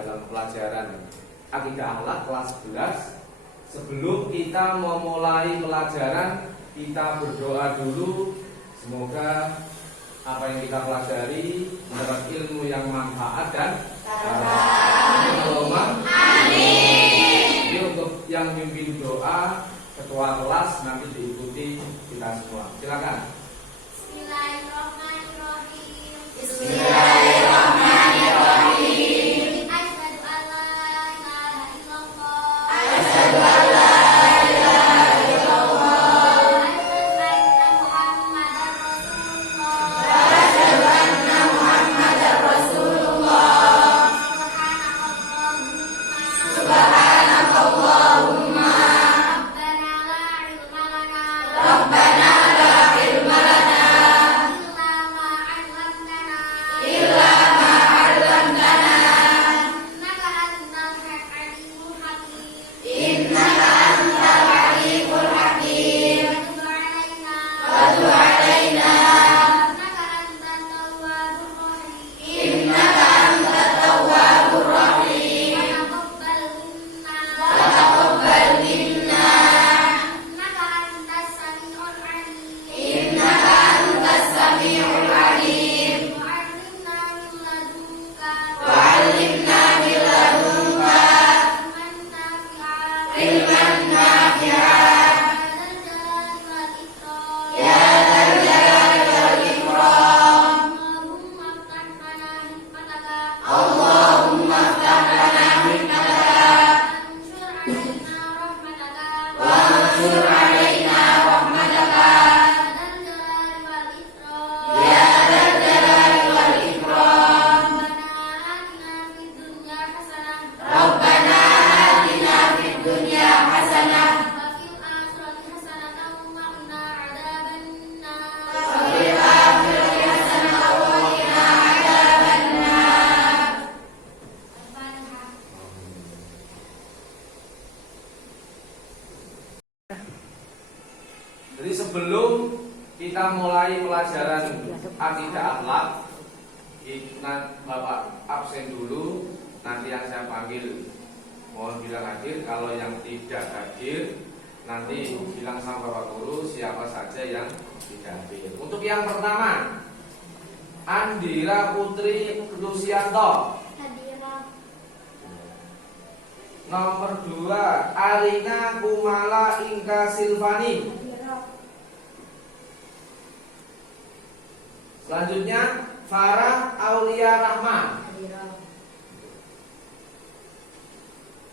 dalam pelajaran Akidah Akhlak kelas 11. Sebelum kita memulai pelajaran, kita berdoa dulu. Semoga apa yang kita pelajari mendapat ilmu yang manfaat dan amin. Jadi untuk yang mimpin doa, ketua kelas nanti diikuti kita semua. Silakan. Bismillahirrahmanirrahim. Bismillahirrahmanirrahim. Asyhadu an la ilaha illallah. Asyhadu an la ilaha illallah. Asyhadu anna Muhammadar Rasulullah. Asyhadu anna Muhammadar Rasulullah. Subhanakallahumma. Rabbana la ilma lana Illa ma 'allamtana. innaka antal alimul hakim. Wa tub 'alaina. Innaka antat tawwabur rahim. Wa Taqabbal minna. Innaka antas samiul 'alim. Wa 'allimna min ladunka ilman nafi'an. Ya dzal jalali wal ikram. Allahumma iftah lana hikmataka wa ansur 'alaina rahmataka. Ya dzal jalali wal ikram. Rabbana atina fid dunya hasanah wa fil akhirati hasanah wa qina adzabannar. Jadi sebelum kita mulai pelajaran Akidah Akhlak, Bapak absen dulu. Nanti yang saya panggil mohon bilang hadir. Kalau yang tidak hadir, nanti bilang sama Bapak Guru siapa saja yang tidak hadir. Untuk yang pertama, Andira Putri Lusianto. Nomor 2, Arina Kumala Inka Silvani. Selanjutnya Farah Aulia Rahma.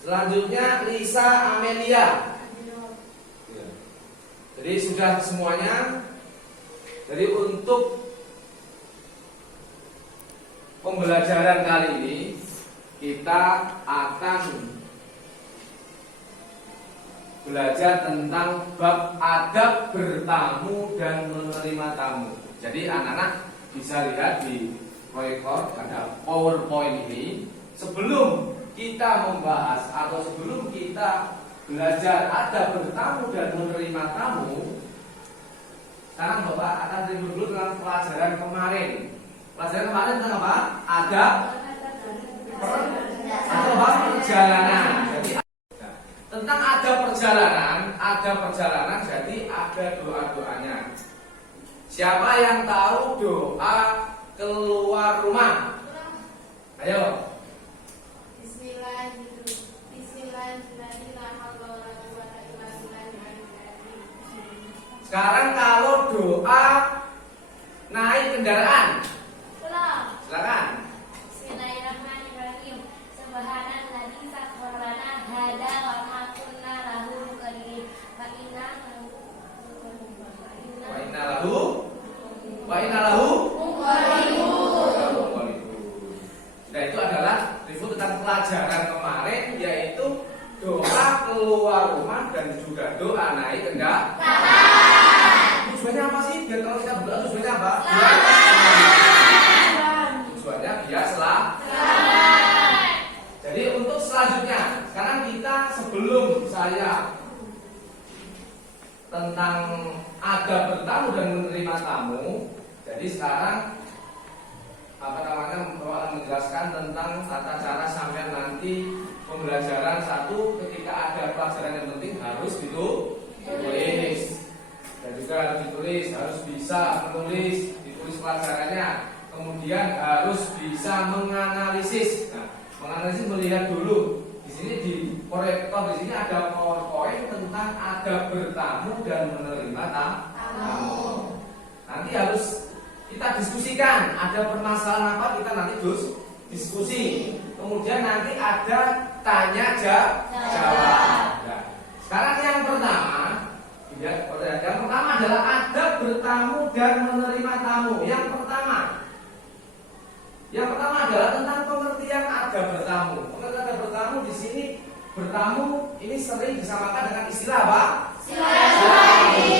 Selanjutnya Lisa Amelia. Jadi sudah semuanya. Jadi untuk pembelajaran kali ini kita akan belajar tentang bab adab bertamu dan menerima tamu. Jadi anak-anak bisa lihat di proyektor ada PowerPoint ini. Sebelum kita membahas atau sebelum kita belajar adab bertamu dan menerima tamu, sekarang Bapak akan review dulu tentang pelajaran kemarin. Pelajaran kemarin tentang apa? Adab atau apa? Perjalanan. Jadi tentang ada perjalanan, jadi ada doa-doanya. Siapa yang tahu doa keluar rumah? Ayo. Sekarang kalau doa naik kendaraan, silakan. Bismillahirrahmanirrahim. Subhanalladzi sakhkhara hada wa ma kunna lahu muqrinin. Wa inna lahu. Muqrinun. Nah, itu adalah review tentang pelajaran kemarin, yaitu doa keluar rumah dan juga doa naik kendaraan. Tujuannya apa sih? Biar kalau kita berdoa tujuannya apa? Tujuannya biar selamat. Jadi untuk selanjutnya, sekarang kita sebelum saya tentang adab bertamu dan menerima tamu, jadi sekarang Bapak akan menjelaskan tentang tata cara sampai nanti pembelajaran satu ketika ada pelajaran yang penting harus ditulis. Dan juga harus ditulis, harus bisa menulis, ditulis pelajarannya. Kemudian harus bisa menganalisis. Nah, menganalisis melihat dulu. Di sini di proyektor di sini ada PowerPoint tentang adab bertamu dan menerima tamu. Nanti harus kita diskusikan, ada permasalahan apa kita nanti diskusi. Kemudian nanti ada tanya jawab. Nah, sekarang yang pertama, yang pertama adalah adab bertamu dan menerima tamu. Yang pertama adalah tentang pengertian adab bertamu. Pengertian adab bertamu di sini, bertamu ini sering disamakan dengan istilah apa? Silaturahmi.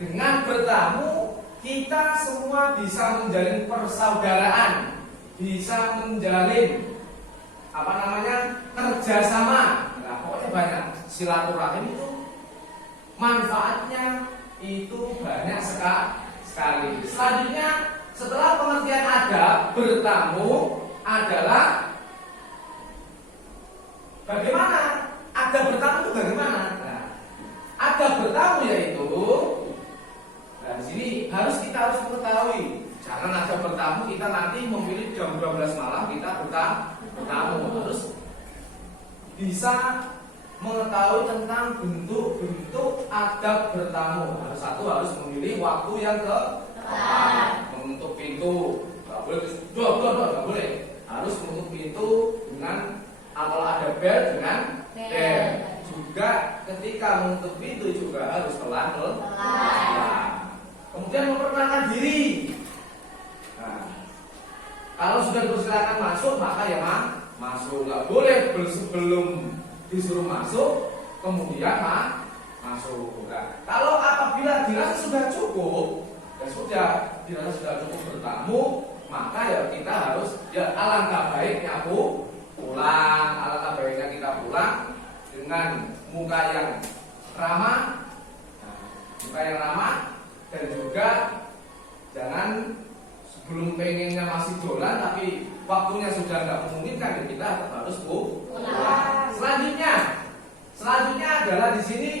Dengan bertamu kita semua bisa menjalin persaudaraan, bisa menjalin kerjasama. Nah, pokoknya banyak. Silaturahim itu manfaatnya itu banyak sekali. Selanjutnya, setelah pengertian adab bertamu adalah bagaimana adab bertamu itu bagaimana? Nah, adab bertamu yaitu, nah di sini kita harus mengetahui. Jangan adab bertamu kita nanti memilih jam 12 malam kita bertamu. Harus bisa mengetahui tentang bentuk-bentuk adab bertamu. Harus memilih waktu yang tepat. Menutup pintu, nggak boleh nggak boleh. Harus menutup pintu dengan kalau ada bel dengan bel. Juga ketika menutup pintu juga harus pelan. Kemudian memperkenalkan diri. Nah, kalau sudah dipersilakan masuk maka ya masuk. Nggak boleh sebelum disuruh masuk kemudian masuk. Nah, kalau apabila dirasa sudah cukup, dirasa sudah cukup bertamu, maka ya kita harus alangkah baiknya pulang. Alangkah baiknya kita pulang dengan muka yang ramah, dan juga jangan sebelum pengennya masih dolan tapi waktunya sudah nggak memungkinkan, ya kita harus pulang. Selanjutnya adalah di sini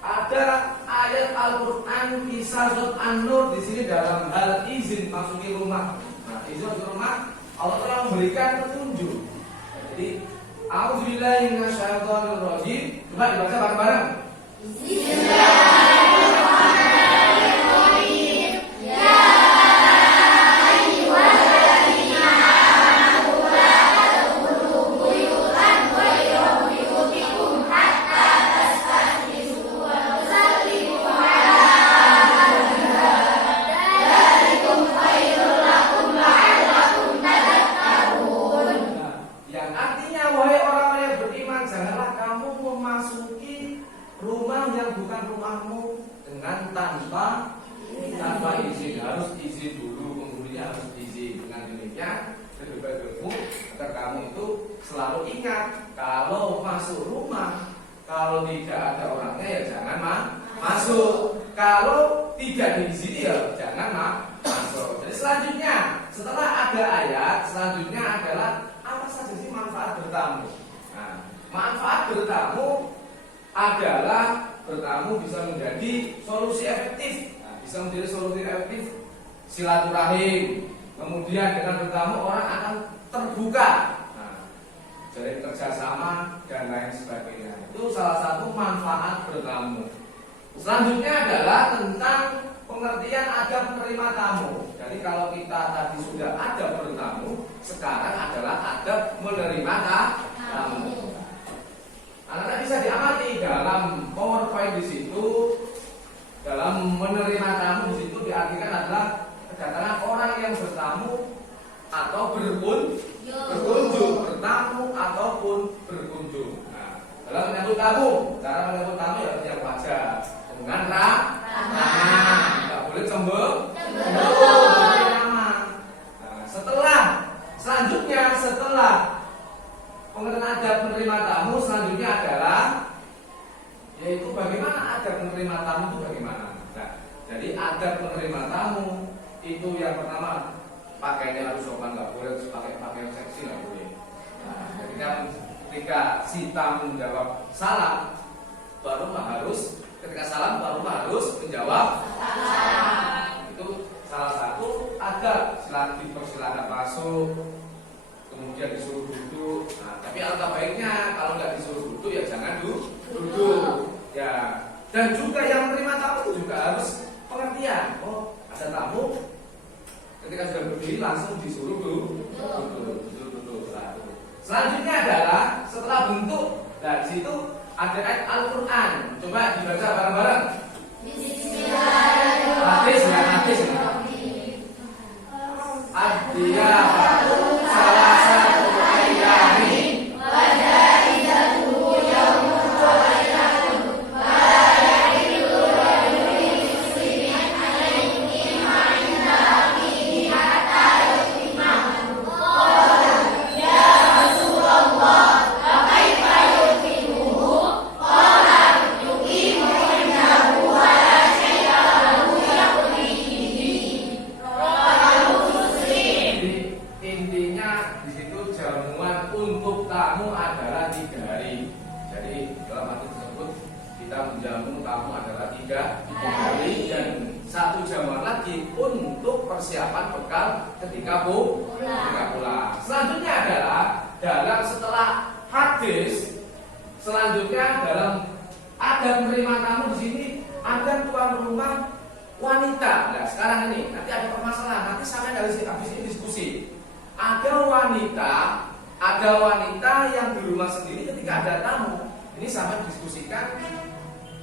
ada ayat Al-Qur'an kisah surat An-Nur di sini dalam hal izin masuki rumah. Nah, izin masuk rumah Allah telah memberikan petunjuk. Jadi, a'udzubillahi minasyaitonirrajim. Coba dibaca bareng-bareng. Tanpa izin, harus izin dulu, penghuninya harus izin. Dengan demikian, lebih baik agar kamu itu selalu ingat kalau masuk rumah, kalau tidak ada orangnya ya jangan masuk. Kalau tidak diizini ya jangan masuk. Jadi selanjutnya, setelah ada ayat, selanjutnya adalah apa saja sih manfaat bertamu? Nah, manfaat bertamu adalah bertamu bisa menjadi solusi efektif. Bisa menjadi solusi efektif silaturahim. Kemudian dengan bertamu orang akan terbuka, jadi kerjasama dan lain sebagainya. Itu salah satu manfaat bertamu. Selanjutnya adalah tentang pengertian adab menerima tamu. Jadi kalau kita tadi sudah adab bertamu, sekarang adalah adab menerima tamu. Anak-anak bisa diamati dalam PowerPoint di situ. Dalam menerima tamu di situ diartikan adalah kedatangan orang yang bertamu atau berkunjung, bertamu ataupun berkunjung. Nah, dalam menyambut tamu, cara menyambut tamu ya yang wajar dengan ramah, nggak boleh cemburu. Setelah pengertian adab menerima tamu, selanjutnya adalah yaitu bagaimana adab menerima tamu itu bagaimana. Nah, jadi adab menerima tamu itu yang pertama pakaiannya harus sopan, nggak boleh pakai pakaian seksi, nggak boleh. Nah, ketika si tamu menjawab salam, tuan rumah harus ketika salam tuan rumah harus menjawab salam. Itu salah satu adab, dipersilakan masuk, kemudian disuruh duduk. Nah, tapi alangkah baiknya kalau nggak disuruh duduk ya jangan duduk. Ya. Dan juga yang menerima tamu itu juga harus pengertian. Oh, ada tamu, ketika sudah berdiri langsung disuruh duduk. Selanjutnya adalah setelah bentuk, nah di situ ada ayat Al-Quran. Coba dibaca bareng-bareng. Hadis. Dia salah satu ayami menjamu tamu adalah tiga hari dan satu jamuan lagi untuk persiapan bekal ketika pulang. Selanjutnya adalah dalam setelah hadis, selanjutnya dalam ada menerima tamu di sini ada tuan rumah wanita. Nah sekarang ini nanti ada permasalahan, nanti sampai dari habis ini diskusi. Ada wanita yang di rumah sendiri ketika ada tamu. Ini sampai diskusikan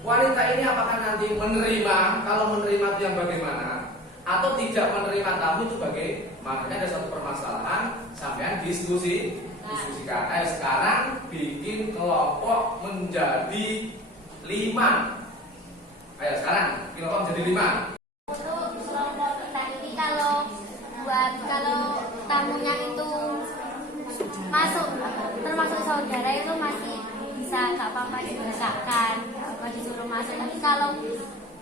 wanita ini apakah nanti menerima, kalau menerima itu yang bagaimana, atau tidak menerima tamu itu bagaimana. Ada satu permasalahan, sampean diskusikan. Sekarang bikin kelompok menjadi 5. Ayo sekarang bikin kelompok menjadi 5. Untuk kelompok kita ini kalau tamunya itu masuk termasuk saudara itu masih bisa nggak apa-apa dibacakan kalau disuruh masuk. Tapi kalau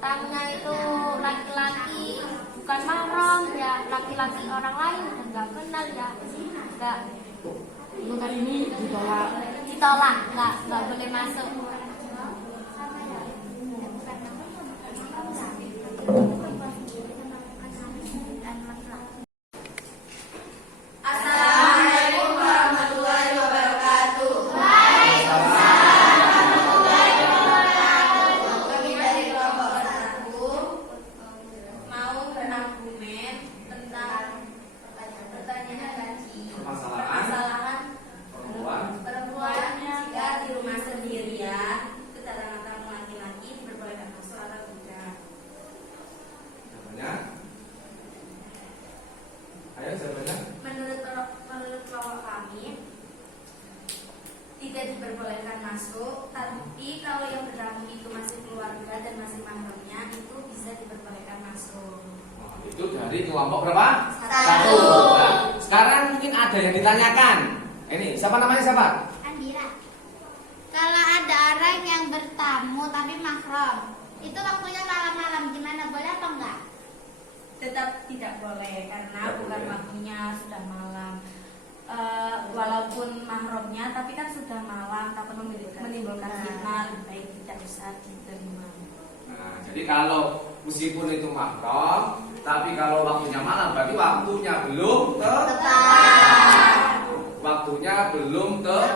tamunya itu laki-laki bukan mahram ya, laki-laki orang lain dan nggak kenal ya nggak, bukan ini ditolak nggak boleh masuk. Assalamualaikum warahmatullahi wabarakatuh. Kami dari kelompok anakku mau berargumen tentang pertanyaan tadi. Permasalahan perempuan jika di rumah sendirian kedatangan tamu laki-laki diperbolehkan masuk atau tidak? Jawabannya? Menurut kelompok kami tidak diperbolehkan masuk, tapi kalau yang bertamu itu masih keluarga dan masih mahramnya itu bisa diperbolehkan masuk. Itu dari kelompok berapa? 1. Nah, sekarang mungkin ada yang ditanyakan. Ini siapa namanya siapa? Andira. Kalau ada orang yang bertamu tapi mahram, itu waktunya malam-malam gimana, boleh apa enggak? Tetap tidak boleh karena Tidak bukan boleh. waktunya, sudah malam. Walaupun mahramnya tapi kan sudah malam, takut menimbulkan fitnah, lebih baik tidak usah diterima. Nah, jadi kalau meskipun itu mahram, tapi kalau waktunya malam, berarti waktunya belum tepat. Waktunya belum tepat.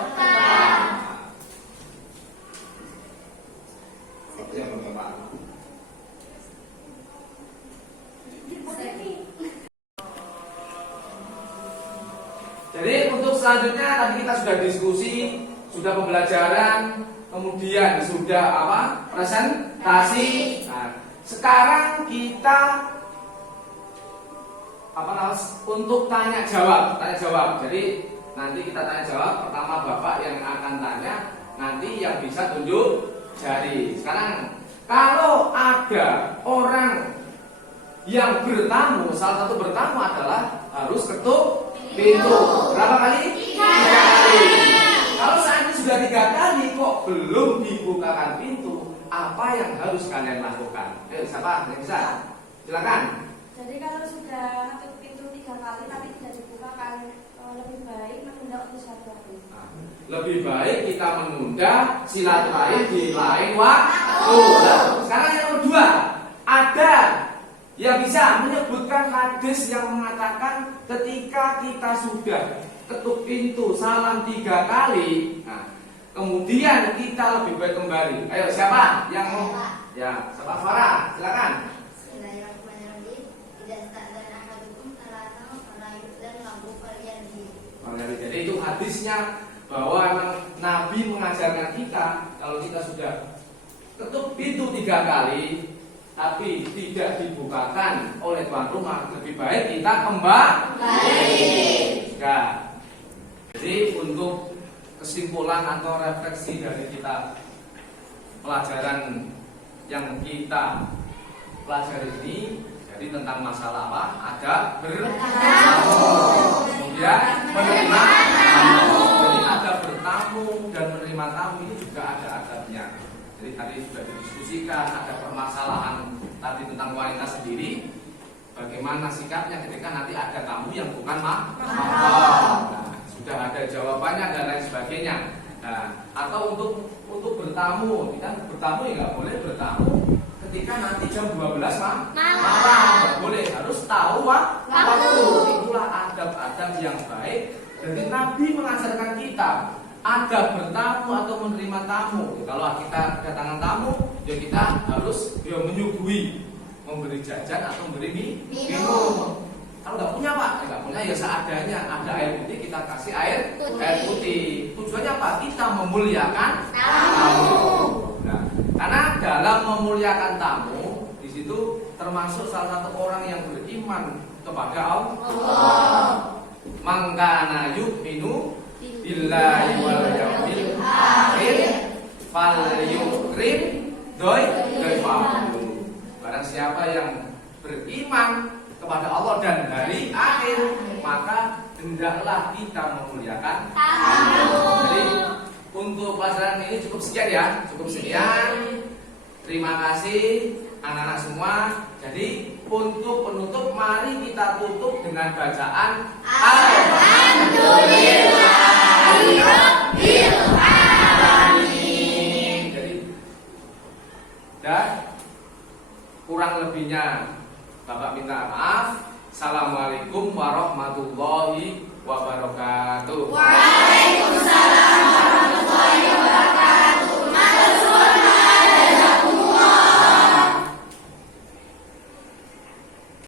Waktunya belum tepat. Jadi untuk selanjutnya tadi kita sudah diskusi, sudah pembelajaran, kemudian sudah apa? Presentasi. Nah, sekarang kita apa namanya? Untuk tanya jawab. Jadi nanti kita tanya jawab. Pertama Bapak yang akan tanya, nanti yang bisa tunjuk jari. Sekarang kalau ada orang yang bertamu, salah satu bertamu adalah harus ketuk pintu. Berapa kali? 3 kali. Kalau saat ini sudah 3 kali kok belum dibukakan pintu, apa yang harus kalian lakukan? Siapa yang bisa? Silakan. Jadi kalau sudah ketuk pintu 3 kali tapi tidak dibukakan, lebih baik menunda untuk 1 hari. Nah, lebih baik kita menunda silaturahim di lain waktu. Nah, sekarang yang kedua, ada yang bisa menyebutkan hadis yang mengatakan ketika kita sudah ketuk pintu salam 3 kali, nah, kemudian kita lebih baik kembali. Ayo siapa yang mau? Ya, siapa Farah? Silakan. Bismillahirrahmanirrahim. Tidak ta'dzan ahadukum salatan fala yu'dzan lahu falyarji. Jadi itu hadisnya bahwa Nabi mengajarkan kita kalau kita sudah ketuk pintu 3 kali tapi tidak dibukakan oleh tuan rumah, lebih baik kita kembali. Nah, jadi untuk kesimpulan atau refleksi dari kita pelajaran yang kita pelajari ini, jadi tentang masalah apa? Adab bertamu, kemudian menerima tamu. Jadi adab bertamu dan menerima tamu ini juga ada adabnya. Jadi tadi sudah didiskusikan, ada permasalahan tadi tentang wanita sendiri, bagaimana sikapnya ketika nanti ada tamu yang bukan mahram. Nah, sudah ada jawabannya dan lain sebagainya. Nah, atau untuk bertamu, kita bertamu ya nggak boleh bertamu ketika nanti jam 12 malam, nggak boleh, harus tahu waktu. Itulah adab-adab yang baik. Jadi Nabi mengajarkan kita adab bertamu atau menerima tamu. Kalau kita kedatangan tamu, ya kita harus menyuguhi, memberi jajan atau memberi minum. Kalau nggak punya Pak, nggak punya ya seadanya. Ada air putih kita kasih air putih. Tujuannya apa? Kita memuliakan tamu. Nah, karena dalam memuliakan tamu di situ termasuk salah satu orang yang beriman kepada Allah. Mangkana yu'minu billahi wal yawmil akhir falyukrim dhaifahu. Barang siapa yang beriman kepada Allah dan hari akhir, maka hendaklah kita memuliakan tamu. Jadi untuk pelajaran ini cukup sekian ya, cukup sekian. Terima kasih anak-anak semua. Jadi untuk penutup, mari kita tutup dengan bacaan Alhamdulillahirabbil alamin. Jadi dan kurang lebihnya Bapak minta maaf. Assalamualaikum warahmatullahi wabarakatuh.